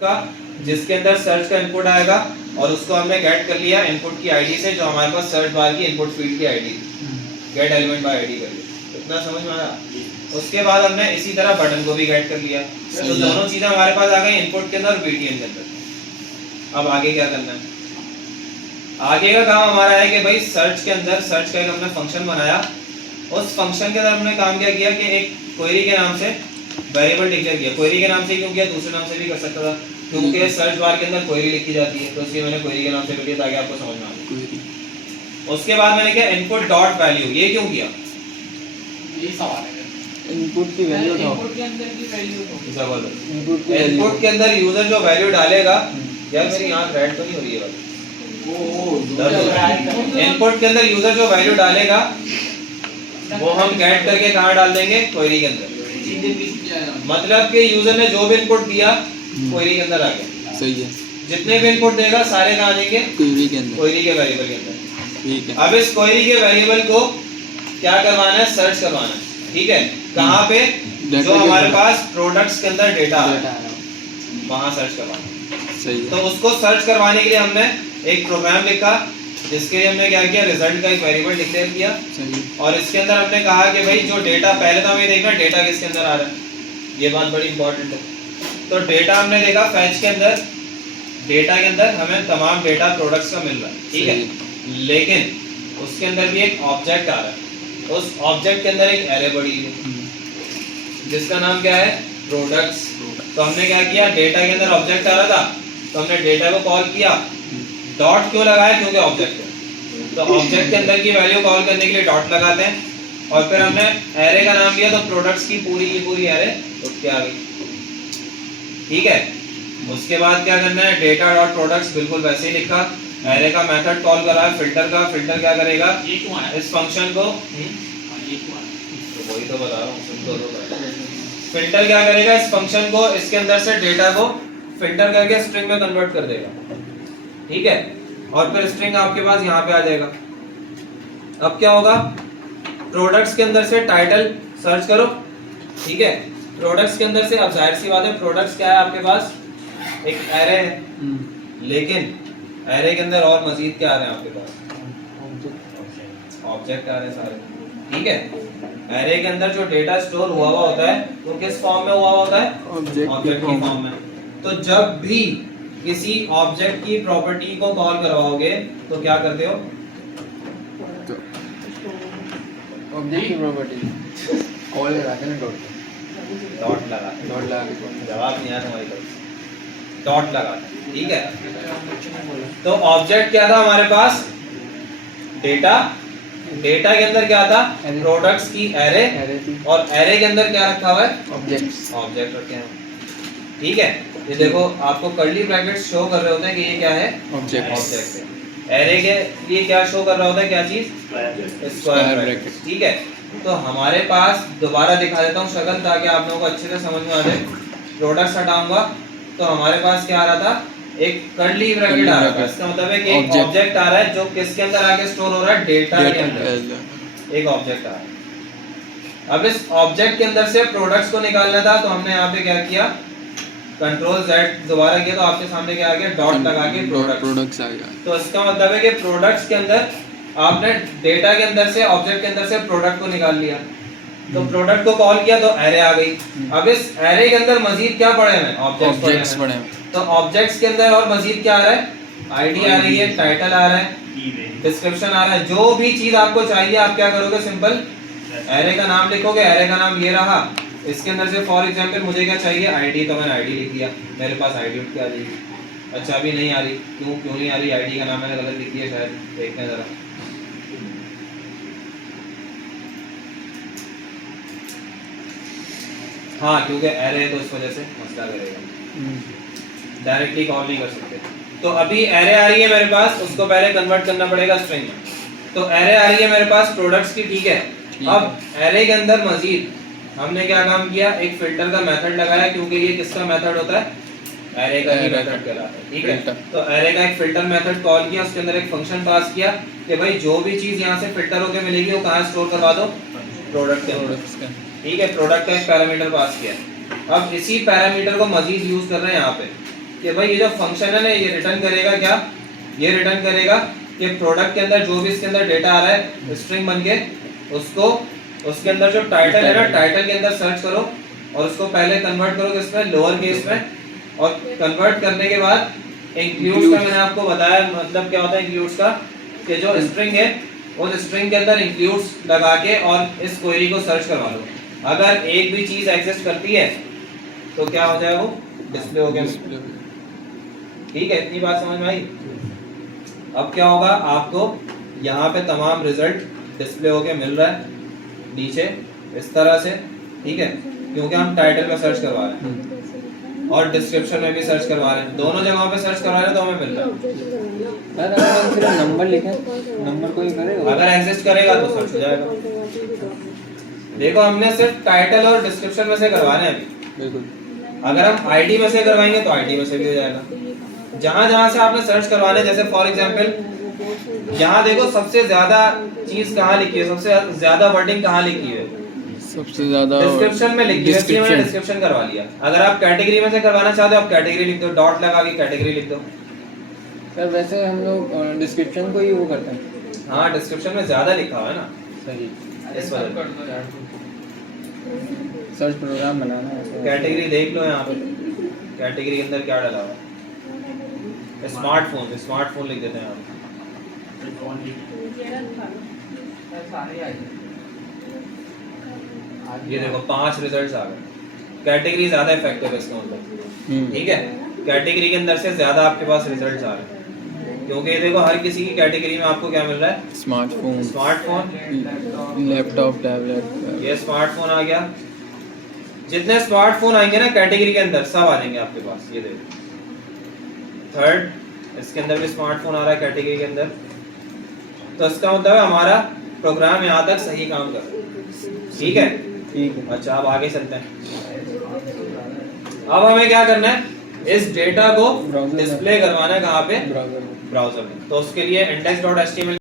का जिसके अंदर सर्च का इनपुट आएगा और उसको हमने गेट कर लिया इनपुट की आईडी से, जो हमारे पास सर्च बार की इनपुट फील्ड की ID, gate element by ID कर लिया। इतना समझ में आया? उसके बाद हमने इसी तरह बटन को भी गेट कर लिया। तो दोनों चीजें हमारे पास आ गई इनपुट के अंदर और बीटीएम के अंदर। अब आगे क्या करना है? आगे का काम हमारा है कि भाई सर्च के अंदर सर्च का एक हमने फंक्शन बनाया। उस फंक्शन के अंदर हमने काम क्या किया कि एक क्वेरी के नाम से वेरिएबल डिक्लेयर किया। क्वेरी के नाम से क्यों किया? दूसरे नाम से भी कर सकता था, क्योंकि सर्च बार के अंदर क्वेरी लिखी जाती है, तो इसलिए मैंने क्वेरी के नाम से कर दिया ताकि आपको समझ में आ जाए। उसके बाद मैंने किया इनपुट डॉट वैल्यू। ये क्यों किया? ये सवाल है। इनपुट की वैल्यू इनपुट के अंदर की वैल्यू इनपुट के अंदर यूजर जो वैल्यू डालेगा, यार मेरी आंख रेड तो नहीं हो रही है भाई। इनपुट के अंदर यूजर जो वैल्यू डालेगा वो हम गेट करके कहाँ डाल देंगे? क्वेरी के अंदर। मतलब कि यूजर ने जो भी इनपुट दिया क्वेरी के अंदर आ गया। सही है। जितने भी इनपुट देगा सारे कहाँ देंगे? क्वेरी के अंदर, क्वेरी के वेरिएबल के अंदर। ठीक है। अब इस क्वेरी के वेरिएबल को क्या करवाना है? सर्च करवाना है। ठीक है, कहाँ पे? जो हमारे पास प्रोडक्ट्स के अंदर डेटा आ रहा है वहाँ सर्च करवाना है। सही है। तो उसको सर्च करवाने के लिए हमने एक प्रोग्राम लिखा, जिसके लिए हमने क्या किया? रिजल्ट का एक वेरिएबल डिक्लेयर किया। सही। और इसके अंदर हमने कहा कि भाई जो डेटा, पहले तो हमें देखना डेटा किसके अंदर आ रहा है, ये बात बड़ी इंपॉर्टेंट है। तो डेटा हमने देखा फैच के अंदर, डेटा के अंदर हमें तमाम डेटा प्रोडक्ट्स का मिल रहा है, ठीक है। लेकिन उसके अंदर भी एक ऑब्जेक्ट आ रहा है। उस ऑब्जेक्ट के अंदर एक एरे बड़ी है जिसका नाम क्या है? प्रोडक्ट्स। तो हमने क्या किया? डेटा के अंदर ऑब्जेक्ट आ रहा था तो हमने डेटा को कॉल किया। डॉट क्यों लगाया? क्योंकि ऑब्जेक्ट है, तो ऑब्जेक्ट के अंदर की वैल्यू कॉल करने के लिए डॉट लगाते हैं। और फिर हमने एरे का नाम दिया, तो प्रोडक्ट्स की पूरी एरे उठ के आ गई, ठीक है। उसके बाद क्या करना है? डेटा डॉट प्रोडक्ट्स बिल्कुल वैसे ही लिखा। एरे का मेथड कॉल करा है फिल्टर का। फिल्टर क्या करेगा? ये क्यों आया? इस फंक्शन को ये क्यों आया? तो वही तो बता रहा हूँ, सुन तो। फिल्टर क्या करेगा? इस फंक्शन को इसके अंदर से डेटा को फिल्टर करके स्ट्रिंग में कन्वर्ट कर देगा, ठीक है। और फिर स्ट्रिंग आपके पास यहाँ पे आ जाएगा। अब क्या होगा? प्रोडक्ट्स के अंदर से टाइटल सर्च करो, ठीक है। प्रोडक्ट्स के अंदर से, अब जाहिर सी बात है प्रोडक्ट्स क्या है आपके पास? एक एरे है, लेकिन एरे के अंदर और मजीद क्या आ रहे हैं आपके पास? ऑब्जेक्ट आ रहे हैं सारे, ठीक है। एरे के अंदर जो डेटा स्टोर हुआ होता है वो किस फॉर्म में हुआ होता है? ऑब्जेक्ट की फॉर्म में। तो जब भी किसी ऑब्जेक्ट की प्रॉपर्टी को कॉल करवाओगे तो क्या करते हो? ऑब्जेक्ट की प्रॉपर्टी कॉल लगाते हैं डॉट लगा जवाब नहीं आया तुम्हारी तरफ से। डॉट लगा, ठीक है। तो ऑब्जेक्ट क्या था हमारे पास? डेटा। डेटा के अंदर क्या था? प्रोडक्ट्स की एरे। और एरे के अंदर क्या रखा हुआ है? ऑब्जेक्ट रखे हैं, ठीक है। ये देखो आपको कर्ली ब्रैकेट्स शो कर रहे होते हैं कि ये क्या है? ऑब्जेक्ट है। एरे के लिए क्या शो कर रहा होता है? क्या चीज? स्क्वायर ब्रैकेट, ठीक है। तो हमारे पास दोबारा दिखा देता हूँ शक्ल ताकि आप लोगों को अच्छे से समझ में आ जाए। प्रोडक्ट्स हटाऊंगा तो हमारे पास क्या आ रहा था? एक कर्ली ब्रैकेट आ रहा था। इसका मतलब है कि एक ऑब्जेक्ट आ रहा है जो किसके अंदर आके स्टोर हो रहा है? डेटा के अंदर एक ऑब्जेक्ट आ रहा है। अब इस ऑब्जेक्ट के अंदर से प्रोडक्ट्स को निकालना था, तो हमने यहाँ पे क्या किया? कंट्रोल Z दोबारा किया तो आपके सामने क्या आ गया? डॉट लगा के प्रोडक्ट्स आ गया। तो इसका मतलब है कि प्रोडक्ट्स के अंदर आपने डेटा के अंदर से, ऑब्जेक्ट के अंदर से प्रोडक्ट को निकाल लिया, तो प्रोडक्ट को कॉल किया तो एरे आ गई। अब इस एरे के अंदर मजीद क्या पड़े हैं? ऑब्जेक्ट्स पड़े हैं। तो ऑब्जेक्ट्स के अंदर और मजीद क्या आ रहा है? आईडी आ रही है, टाइटल आ रहा है, डिस्क्रिप्शन आ रहा है। जो भी चीज आपको चाहिए आप क्या करोगे? सिंपल एरे का नाम लिखोगे। एरे का नाम ये रहा। इसके अंदर से फॉर एग्जांपल मुझे क्या चाहिए? आईडी, तो मैंने आईडी लिख दिया, मेरे पास आईडी उठ के आ जाएगी। अच्छा अभी नहीं आ रही, क्यों नहीं आ रही? आईडी का नाम मैंने गलत लिख दिया शायद, देखते हैं जरा। हाँ क्योंकि एरे है तो इस वजह से मसला करेगा, डायरेक्टली कॉल नहीं कर सकते। तो अभी एरे आ रही है मेरे पास, उसको पहले कन्वर्ट करना पड़ेगा स्ट्रिंग में। तो एरे आ रही है मेरे पास प्रोडक्ट्स की, ठीक है। अब एरे के अंदर मजीद हमने क्या काम किया? एक फिल्टर का मेथड लगाया, क्योंकि ये किसका मेथड होता है? एरे का ही मेथड कहलाता है, ठीक है। तो एरे का एक फिल्टर मेथड कॉल किया, उसके अंदर एक फंक्शन पास किया कि भाई जो भी चीज यहाँ से फिल्टर होकर मिलेगी वो कहाँ स्टोर करवा दो? प्रोडक्ट के अंदर, ठीक है। प्रोडक्ट का एक पैरामीटर पास किया। अब इसी पैरामीटर को मजीद यूज कर रहे हैं यहाँ पे। कि भाई ये जो फंक्शन है ना ये रिटर्न करेगा क्या, ये रिटर्न करेगा कि प्रोडक्ट के अंदर जो भी इसके अंदर डेटा आ रहा है स्ट्रिंग बन के, उसको उसके अंदर जो टाइटल है ना टाइटल के अंदर सर्च करो और उसको पहले कन्वर्ट करो किसमें, लोअर केस में, और कन्वर्ट करने के बाद इंक्लूड्स का मैंने आपको बताया मतलब क्या होता है इंक्लूड्स का, कि जो स्ट्रिंग है उस स्ट्रिंग के अंदर इंक्लूड्स लगा के और इस क्वेरी को सर्च करवा लो। अगर एक भी चीज एग्जिस्ट करती है तो क्या हो जाएगा, वो डिस्प्ले हो गया। ठीक है, इतनी बात समझ में आई। अब क्या होगा, आपको यहाँ पे तमाम रिजल्ट डिस्प्ले होके मिल रहा है नीचे इस तरह से, ठीक है, क्योंकि हम टाइटल पे सर्च करवा रहे हैं और डिस्क्रिप्शन में भी सर्च करवा रहे हैं, दोनों जगहों पे सर्च करवा रहे हैं तो हमें मिल रहा है। सर अगर हम सिर्फ नंबर लिखें, नंबर कोई करेगा? अगर एग्जिस्ट करेगा तो सर्च हो जाएगा। देखो हमने सिर्फ टाइटल और डिस्क्रिप्शन में से करवाने हैं अभी, बिल्कुल। अगर हम आईडी में से करवाएंगे तो आईडी में से भी हो जाएगा। जहां जहां से आपने सर्च करवाने, जैसे फॉर एग्जांपल यहाँ देखो सबसे ज्यादा चीज कहाँ लिखी है, सबसे ज्यादा वर्डिंग कहाँ लिखी है, सबसे ज्यादा डिस्क्रिप्शन में लिखी है, इसलिए मैंने डिस्क्रिप्शन करवा लिया। अगर आप कैटेगरी में से करवाना चाहते हो आप कैटेगरी लिख दो, डॉट लगा के कैटेगरी लिख दो। सर वैसे हम लोग डिस्क्रिप्शन को ही वो करते हैं। हाँ, डिस्क्रिप्शन में ज्यादा लिखा हुआ है ना, सही। इस वजह कर दो यार। सर्च प्रोग्राम बनाना है। कैटेगरी देख लो यहाँ पे, कैटेगरी के अंदर क्या डाला हुआ है, स्मार्टफोन, स्मार्टफोन लिख देते हैं यहाँ पे। ये देखो 5 रिजल्ट्स आ गए। कैटेगरी ज्यादा इफेक्टिव है इसका मतलब, ठीक है, कैटेगरी के अंदर से ज्यादा आपके पास रिजल्ट्स आ रहे हैं, क्योंकि ये देखो हर किसी की कैटेगरी में आपको क्या मिल रहा है, स्मार्टफोन, स्मार्टफोन, लैपटॉप, टैबलेट। ये स्मार्टफोन आ गया। जितने स्मार्टफोन आएंगे ना कैटेगरी के अंदर सब आ जाएंगे आपके पास। ये देखो थर्ड, इसके अंदर भी स्मार्टफोन आ रहा है कैटेगरी के अंदर, तो इसका मतलब है हमारा प्रोग्राम यहाँ तक सही काम कर रहा है। ठीक है, ठीक है। अच्छा अब आगे चलते हैं। अब हमें क्या करना है, इस डेटा को डिस्प्ले करवाना है कहाँ पे, ब्राउज़र में। ब्राउजर में। तो उसके लिए index.html